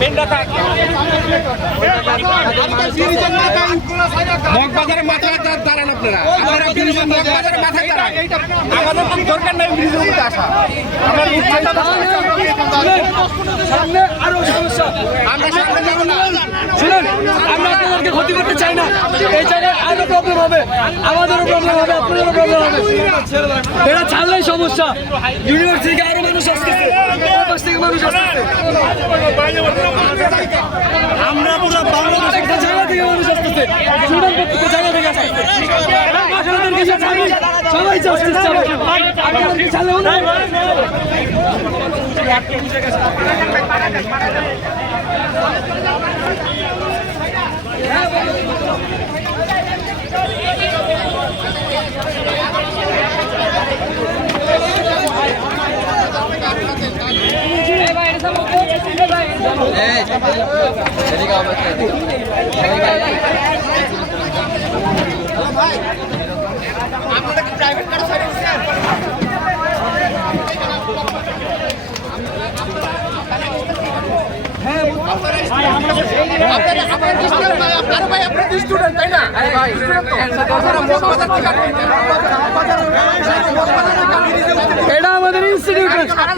লাইনটা থাক মগবাজারের মাথায় দাঁড়ান আপনারা। আপনারা মগবাজারের মাথায় দাঁড়ান। আমাদের তো দরকার নাই ব্রিজের মধ্যে আসা। আমরা সামনে আরও সমস্যা আমরা সামনে যাব না। শুনুন আমরা আপনাদেরকে ক্ষতি করতে চাই না। এই জায়গায় আরও প্রবলেম হবে। আমাদেরও প্রবলেম হবে আপনাদেরও প্রবলেম হবে। এটা ছাড়লেই সমস্যা। ইউনিভার্সিটি আরও মানুষ আসতেছে। মানুষ আসতেছে। আমরা পুরো বাংলাদেশের জায়গা থেকে মানুষ আসতেছে। সুনাম প্রত্যেকটা জায়গা থেকে আসতেছে। সবাই আপনাদেরকে ছাড়লেও না আরে আপনারা স্টুডেন্ট তাই না আপনারা মগবাজার থেকে আসবেন। এটা আমাদের ইনস্টিটিউট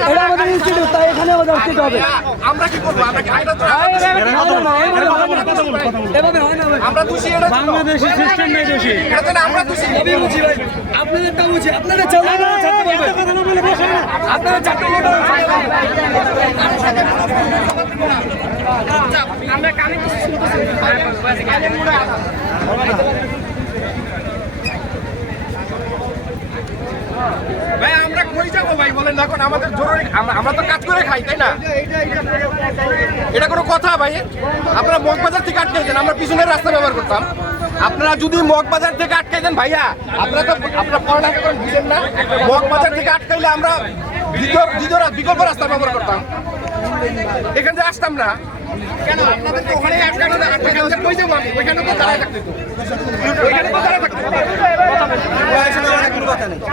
এটা তাই এখানে আমাদের আসতে হবে। আমরা কি করব? আমরা কি তো এভাবে হয় না আমরা দোষী এটা তো। বাংলাদেশের সিস্টেম নেই দোষী। এটা না আমরা দোষী। আমি বুঝি ভাই। আপনাদেরটা বুঝি। আপনাদের চালান না ছাড়তে পারবে আপনাদের চারটে লোক ভাই আমরা কই ভাই বলেন এখন আমাদের জরুরি আমরা তো কাজ করে খাই তাই না? এটা কোনো কথা ভাই। আপনারা মগবাজার থেকে আটকে দেন আমরা পিছনের রাস্তা ব্যবহার করতাম। আপনারা যদি মগবাজার থেকে আটকে দেন ভাইয়া আপনারা তো আপনারা পড়ালেখা করেন বুঝেন না? মগবাজার থেকে আটকাইলে আমরা দ্বিতীয় দ্বিতীয় বিকল্প রাস্তা ব্যবহার করতাম। এখান থেকে আসতাম না। কেন? আপনাদের তো ওখানে না ওইখানে তো দাঁড়ায় থাকতে তো ওইখানে তো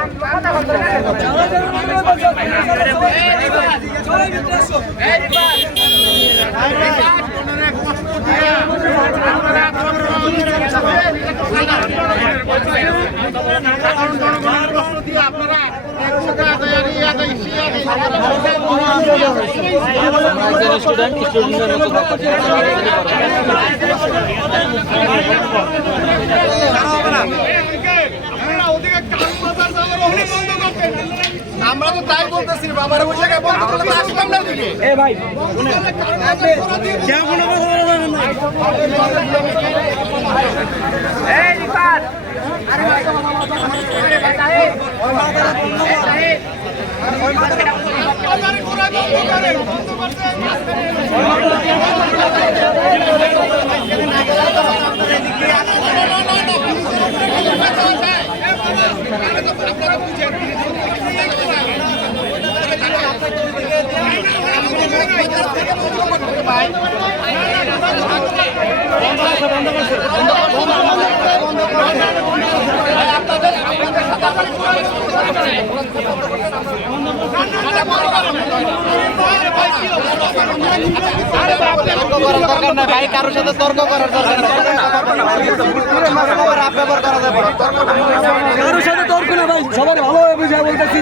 দাঁড়ায় আমরা তো তাই বলতেছি বাবার ওই জায়গায় বন্ধ করলে তো আসতাম না দিকে এ ভাই ভাই কারোর সাথে তর্ক করার দরকার কারোর তর্ক না ভাই সবার ভালোভাবে বুঝে বলতেছি।